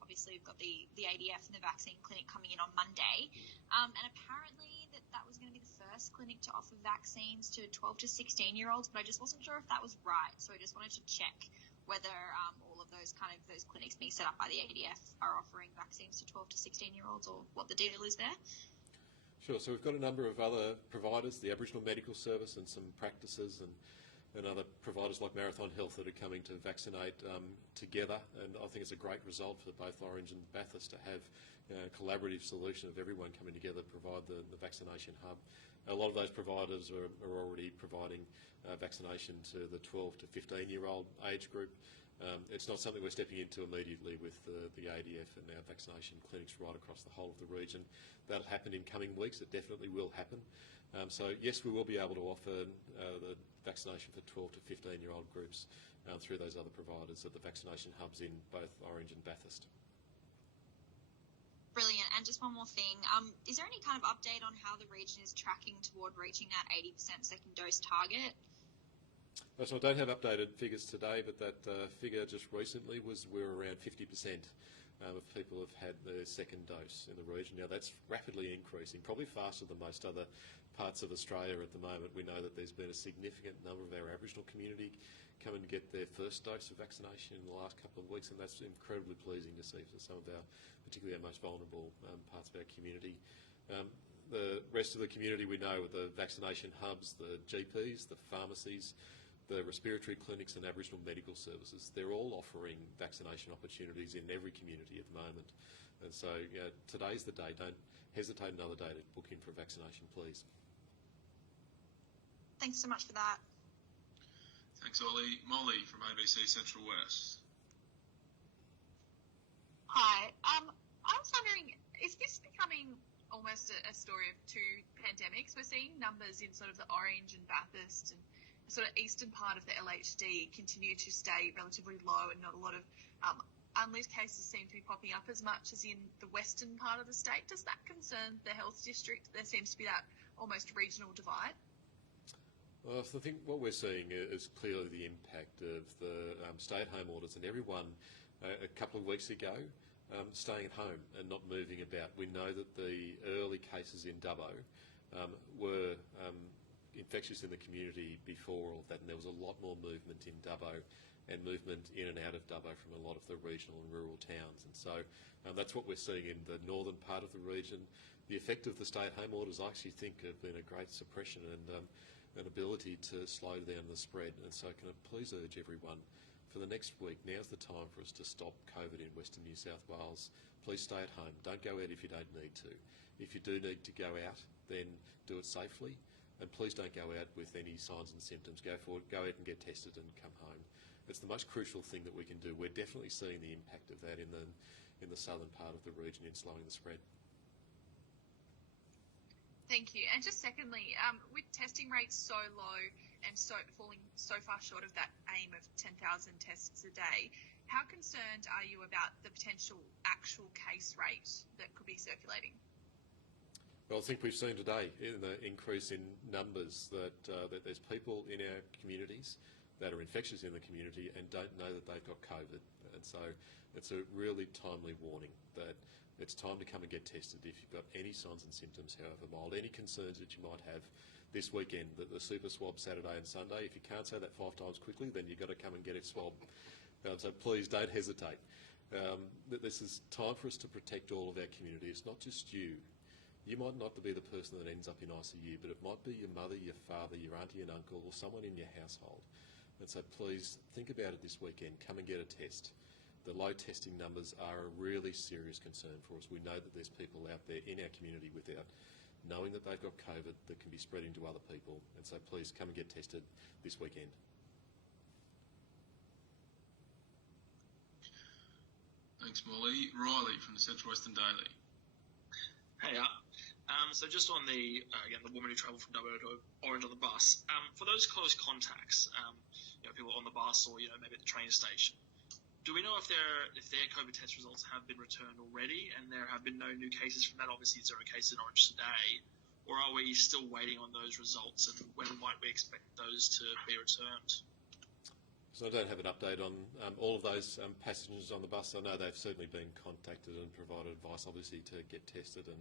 obviously we've got the ADF and the vaccine clinic coming in on Monday, and apparently that was going to be the first clinic to offer vaccines to 12 to 16-year-olds, but I just wasn't sure if that was right. So I just wanted to check whether all of those clinics being set up by the ADF are offering vaccines to 12 to 16-year-olds, or what the deal is there. Sure. So we've got a number of other providers, the Aboriginal Medical Service and some practices and other providers like Marathon Health that are coming to vaccinate together. And I think it's a great result for both Orange and Bathurst to have a collaborative solution of everyone coming together to provide the vaccination hub. A lot of those providers are already providing vaccination to the 12 to 15-year-old age group. It's not something we're stepping into immediately with the ADF and our vaccination clinics right across the whole of the region. That'll happen in coming weeks. It definitely will happen. So yes, we will be able to offer the vaccination for 12 to 15-year-old groups through those other providers at the vaccination hubs in both Orange and Bathurst. Brilliant. And just one more thing. Is there any kind of update on how the region is tracking toward reaching that 80% second dose target? So I don't have updated figures today, but that figure just recently was we're around 50% of people have had their second dose in the region. Now that's rapidly increasing, probably faster than most other parts of Australia at the moment. We know that there's been a significant number of our Aboriginal community come and get their first dose of vaccination in the last couple of weeks, and that's incredibly pleasing to see for some of our, particularly our most vulnerable parts of our community. The rest of the community, we know, the vaccination hubs, the GPs, the pharmacies, the respiratory clinics and Aboriginal medical services, they're all offering vaccination opportunities in every community at the moment. And so today's the day. Don't hesitate another day to book in for a vaccination, please. Thanks so much for that. Thanks, Ollie. Molly from ABC Central West. Hi. I was wondering, is this becoming almost a story of two pandemics? We're seeing numbers in sort of the Orange and Bathurst and sort of eastern part of the LHD continue to stay relatively low, and not a lot of unlit cases seem to be popping up as much as in the western part of the state. Does that concern the health district? There seems to be that almost regional divide. Well, so I think what we're seeing is clearly the impact of the stay-at-home orders, and everyone a couple of weeks ago staying at home and not moving about. We know that the early cases in Dubbo were infectious in the community before all of that, and there was a lot more movement in Dubbo and movement in and out of Dubbo from a lot of the regional and rural towns. And so that's what we're seeing in the northern part of the region. The effect of the stay-at-home orders, I actually think, have been a great suppression and an ability to slow down the spread. And so can I please urge everyone, for the next week, now's the time for us to stop COVID in Western New South Wales. Please stay at home. Don't go out if you don't need to. If you do need to go out, then do it safely. And please don't go out with any signs and symptoms. Go out and get tested and come home. It's the most crucial thing that we can do. We're definitely seeing the impact of that in the southern part of the region in slowing the spread. Thank you. And just secondly, with testing rates so low and falling so far short of that aim of 10,000 tests a day, how concerned are you about the potential actual case rate that could be circulating? Well, I think we've seen today in the increase in numbers that there's people in our communities that are infectious in the community and don't know that they've got COVID. And so it's a really timely warning that it's time to come and get tested if you've got any signs and symptoms, however mild, any concerns that you might have this weekend, the super swab Saturday and Sunday. If you can't say that 5 times quickly, then you've got to come and get it swabbed. So please don't hesitate. This is time for us to protect all of our community. It's not just you. You might not be the person that ends up in ICU, but it might be your mother, your father, your auntie and uncle, or someone in your household. And so please think about it this weekend. Come and get a test. The low testing numbers are a really serious concern for us. We know that there's people out there in our community without knowing that they've got COVID that can be spread into other people. And so please come and get tested this weekend. Thanks, Molly. Riley from the Central Western Daily. Hey, so just on the again, the woman who travelled from WA to Orange on the bus, for those close contacts, people on the bus or maybe at the train station, do we know if their COVID test results have been returned already and there have been no new cases from that? Obviously, 0 cases in Orange today, or are we still waiting on those results, and when might we expect those to be returned? So I don't have an update on all of those passengers on the bus. I know they've certainly been contacted and provided advice, obviously, to get tested and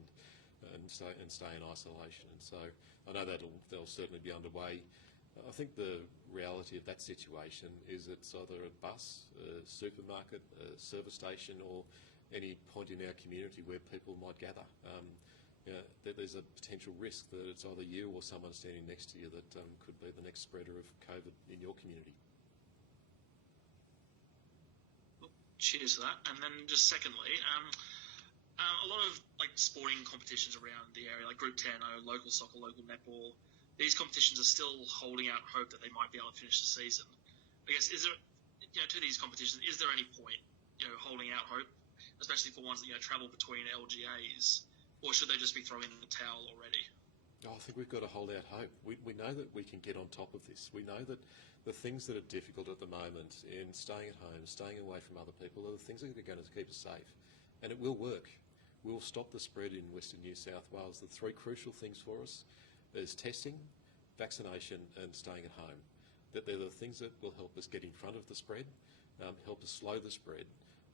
stay in isolation. And so I know they'll certainly be underway. I think the reality of that situation is it's either a bus, a supermarket, a service station, or any point in our community where people might gather. There's a potential risk that it's either you or someone standing next to you that could be the next spreader of COVID in your community. Cheers for that. And then just secondly, a lot of sporting competitions around the area, like Group 10, local soccer, local netball, these competitions are still holding out hope that they might be able to finish the season. I guess, is there, to these competitions, is there any point, holding out hope, especially for ones that, travel between LGAs, or should they just be throwing in the towel already? I think we've got to hold out hope. We know that we can get on top of this. We know that the things that are difficult at the moment in staying at home, staying away from other people, are the things that are going to keep us safe. And it will work. We'll stop the spread in Western New South Wales. The 3 crucial things for us is testing, vaccination and staying at home. That they're the things that will help us get in front of the spread, help us slow the spread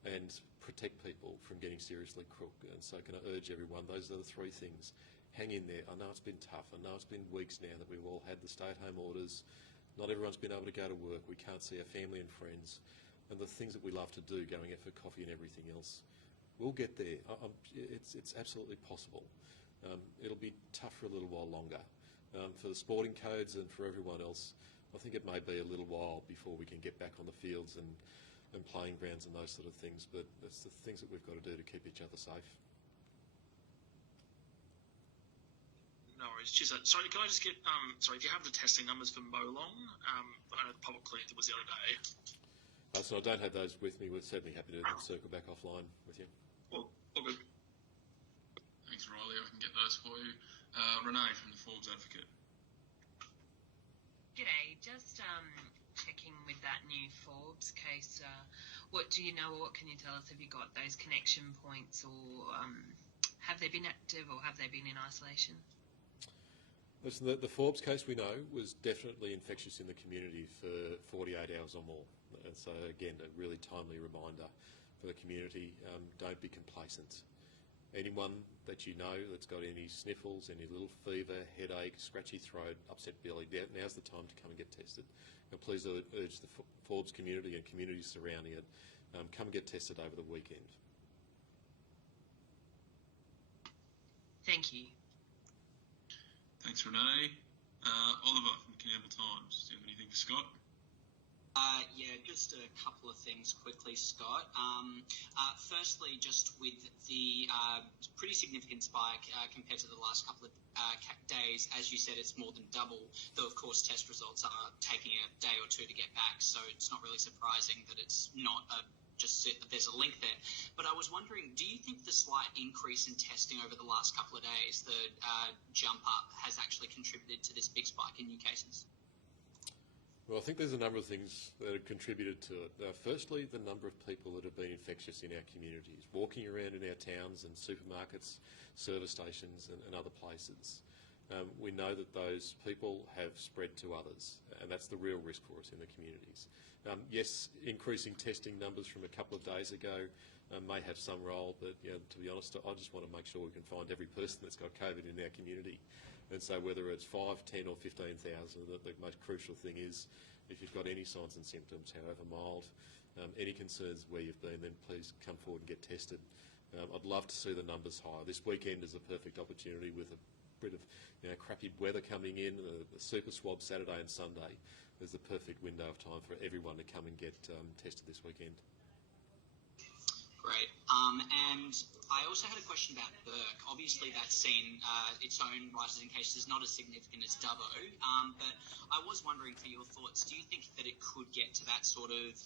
and protect people from getting seriously crook. And so can I urge everyone, those are the 3 things. Hang in there. I know it's been tough. I know it's been weeks now that we've all had the stay-at-home orders. Not everyone's been able to go to work. We can't see our family and friends. And the things that we love to do, going out for coffee and everything else. We'll get there. It's absolutely possible. It'll be tough for a little while longer. For the sporting codes and for everyone else, I think it may be a little while before we can get back on the fields and playing grounds and those sort of things, but that's the things that we've got to do to keep each other safe. No worries. Cheers. Sorry, can I just get, if you have the testing numbers for Molong, I know the public clinic was the other day. So I don't have those with me. We're certainly happy to circle back offline with you. All good. Thanks, Riley. I can get those for you. Renee from the Forbes Advocate. G'day. Just checking with that new Forbes case. What do you know, or what can you tell us? Have you got those connection points, or have they been active, or have they been in isolation? Listen, the Forbes case we know was definitely infectious in the community for 48 hours or more. And so, again, a really timely reminder for the community, don't be complacent. Anyone that you know that's got any sniffles, any little fever, headache, scratchy throat, upset belly, now's the time to come and get tested. And please urge the Forbes community and communities surrounding it, come and get tested over the weekend. Thank you. Thanks, Renee. Oliver from the Campbell Times. Do you have anything for Scott? Yeah, just a couple of things quickly, Scott. Firstly, just with the pretty significant spike compared to the last couple of days, as you said, it's more than double, though of course test results are taking a day or 2 to get back, so it's not really surprising that it's not there's a link there. But I was wondering, do you think the slight increase in testing over the last couple of days, the jump up, has actually contributed to this big spike in new cases? Well, I think there's a number of things that have contributed to it. Firstly, the number of people that have been infectious in our communities, walking around in our towns and supermarkets, service stations and other places. We know that those people have spread to others, and that's the real risk for us in the communities. Yes, increasing testing numbers from a couple of days ago may have some role, but to be honest, I just want to make sure we can find every person that's got COVID in our community. And so whether it's 5, 10 or 15,000, the most crucial thing is if you've got any signs and symptoms, however mild, any concerns where you've been, then please come forward and get tested. I'd love to see the numbers higher. This weekend is a perfect opportunity with a bit of crappy weather coming in, the super swab Saturday and Sunday. There's the perfect window of time for everyone to come and get tested this weekend. Great. And I also had a question about Burke. Obviously, that's seen its own rises in cases, not as significant as Dubbo. But I was wondering for your thoughts, do you think that it could get to that sort of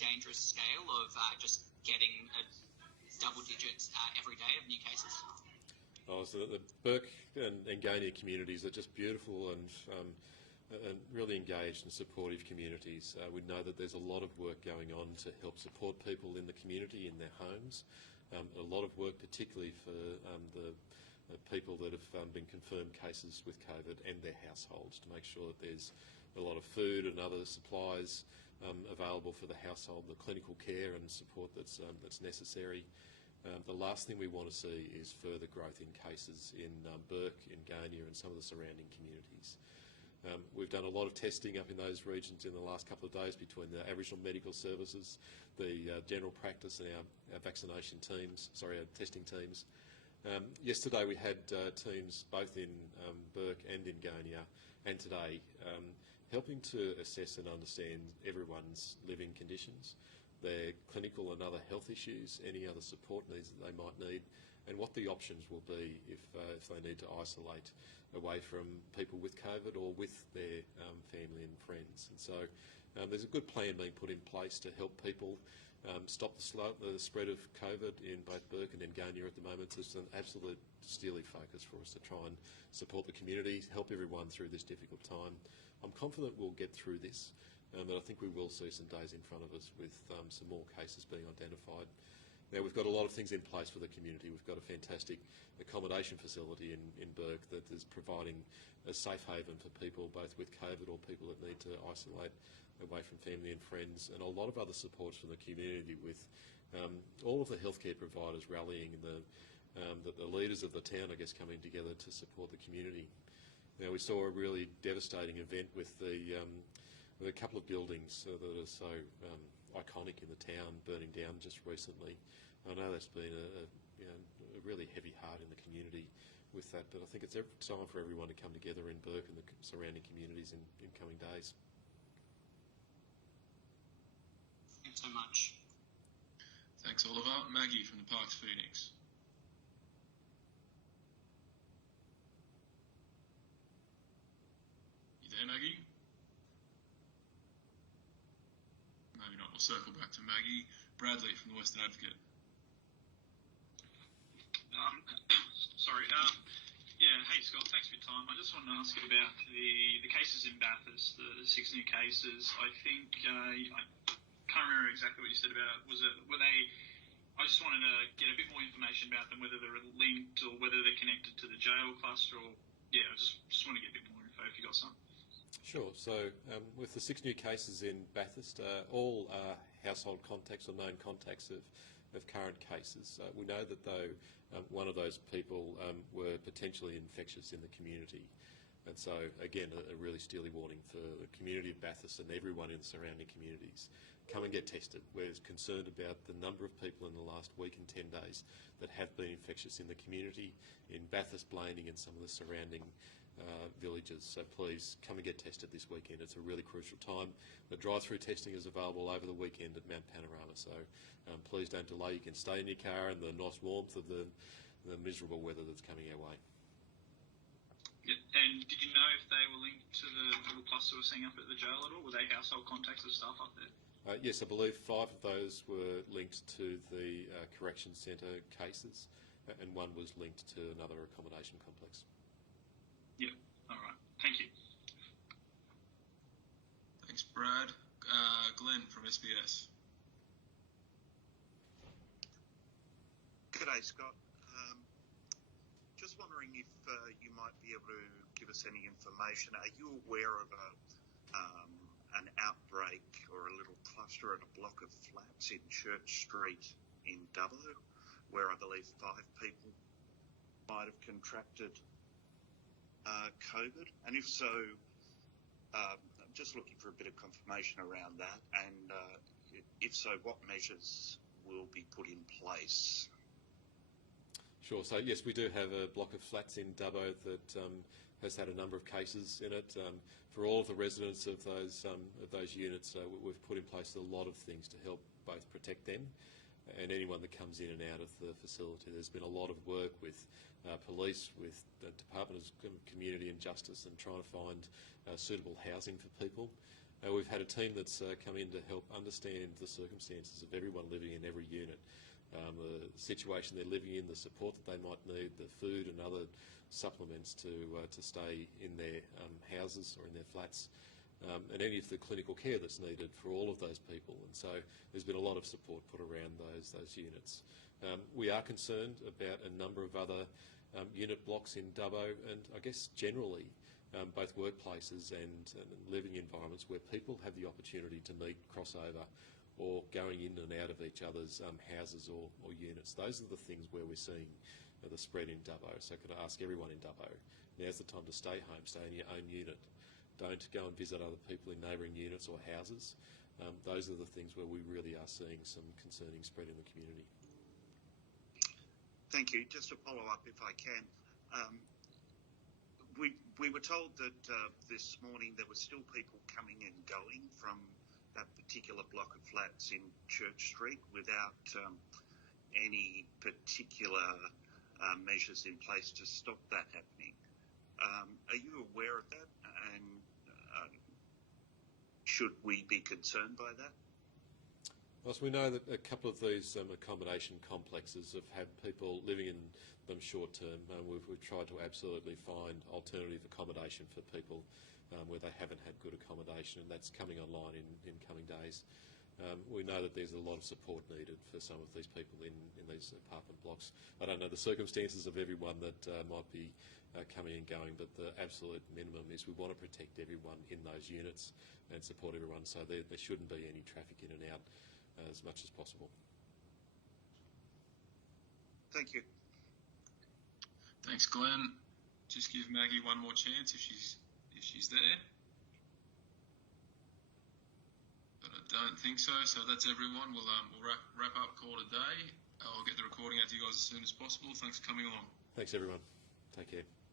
dangerous scale of just getting double digits every day of new cases? So the Burke and Gania communities are just beautiful and really engaged and supportive communities. We know that there's a lot of work going on to help support people in the community, in their homes. A lot of work particularly for the people that have been confirmed cases with COVID and their households to make sure that there's a lot of food and other supplies available for the household, the clinical care and support that's necessary. The last thing we want to see is further growth in cases in Burke, in Gania and some of the surrounding communities. We've done a lot of testing up in those regions in the last couple of days between the Aboriginal Medical Services, the general practice and our vaccination teams, our testing teams. Yesterday we had teams both in Burke and in Gania and today helping to assess and understand everyone's living conditions, their clinical and other health issues, any other support needs that they might need, and what the options will be if they need to isolate away from people with COVID or with their family and friends. And so there's a good plan being put in place to help people stop the spread of COVID in both Burke and in Gania at the moment. It's an absolute steely focus for us to try and support the community, help everyone through this difficult time. I'm confident we'll get through this, but I think we will see some days in front of us with some more cases being identified. Now, we've got a lot of things in place for the community. We've got a fantastic accommodation facility in Burke that is providing a safe haven for people both with COVID or people that need to isolate away from family and friends, and a lot of other supports from the community with all of the healthcare providers rallying and the leaders of the town, I guess, coming together to support the community. Now, we saw a really devastating event with with a couple of buildings that are so iconic in the town burning down just recently. I know that's been a really heavy heart in the community with that, but I think it's time for everyone to come together in Burke and the surrounding communities in coming days. Thanks so much. Thanks, Oliver. Maggie from the Parks Phoenix. You there, Maggie? Maybe not. We'll circle back to Maggie. Bradley from the Western Advocate. Sorry. Hey, Scott. Thanks for your time. I just wanted to ask you about the cases in Bathurst, the 6 new cases. I think I can't remember exactly what you said about. Were they? I just wanted to get a bit more information about them, whether they're linked or whether they're connected to the jail cluster. Or I just want to get a bit more info if you got some. Sure. So with the 6 new cases in Bathurst, all are household contacts or known contacts of current cases. We know that though one of those people were potentially infectious in the community. And so, again, a really steely warning for the community of Bathurst and everyone in the surrounding communities. Come and get tested. We're concerned about the number of people in the last week and 10 days that have been infectious in the community, in Bathurst, Blanding and some of the surrounding villages. So please come and get tested this weekend. It's a really crucial time. The drive-through testing is available over the weekend at Mount Panorama. So please don't delay. You can stay in your car in the nice warmth of the miserable weather that's coming our way. Yeah. And did you know if they were linked to the little cluster we're seeing up at the jail at all? Were they household contacts of staff up there? Yes, I believe 5 of those were linked to the correction centre cases, and 1 was linked to another accommodation complex. Yeah. All right. Thank you. Thanks, Brad. Glenn from SBS. G'day, Scott. Just wondering if you might be able to give us any information. Are you aware of an outbreak or a little cluster at a block of flats in Church Street in Dubbo, where I believe 5 people might have contracted COVID? And if so, I'm just looking for a bit of confirmation around that. And if so, what measures will be put in place Sure. So yes, we do have a block of flats in Dubbo that has had a number of cases in it. For all of the residents of those units, we've put in place a lot of things to help both protect them and anyone that comes in and out of the facility. There's been a lot of work with police, with the Department of Community and Justice, and trying to find suitable housing for people. We've had a team that's come in to help understand the circumstances of everyone living in every unit, the situation they're living in, the support that they might need, the food and other supplements to stay in their houses or in their flats, and any of the clinical care that's needed for all of those people. And so there's been a lot of support put around those units. We are concerned about a number of other unit blocks in Dubbo, and I guess generally both workplaces and living environments where people have the opportunity to meet, crossover, or going in and out of each other's houses or units. Those are the things where we're seeing the spread in Dubbo. So could I ask everyone in Dubbo, now's the time to stay home, stay in your own unit. Don't go and visit other people in neighbouring units or houses. Those are the things where we really are seeing some concerning spread in the community. Thank you. Just to follow up, if I can, we were told that this morning there were still people coming and going from that particular block of flats in Church Street without any particular measures in place to stop that happening. Are you aware of that, and should we be concerned by that? Well, so we know that a couple of these accommodation complexes have had people living in them short term. We've tried to absolutely find alternative accommodation for people where they haven't had good accommodation, and that's coming online in coming days. We know that there's a lot of support needed for some of these people in these apartment blocks. I don't know the circumstances of everyone that might be coming and going, but the absolute minimum is we want to protect everyone in those units and support everyone, so there shouldn't be any traffic in and out as much as possible. Thank you. Thanks, Glenn. Just give Maggie one more chance if she's there. But I don't think so. So that's everyone. We'll wrap up call today. I'll get the recording out to you guys as soon as possible. Thanks for coming along. Thanks, everyone. Take care.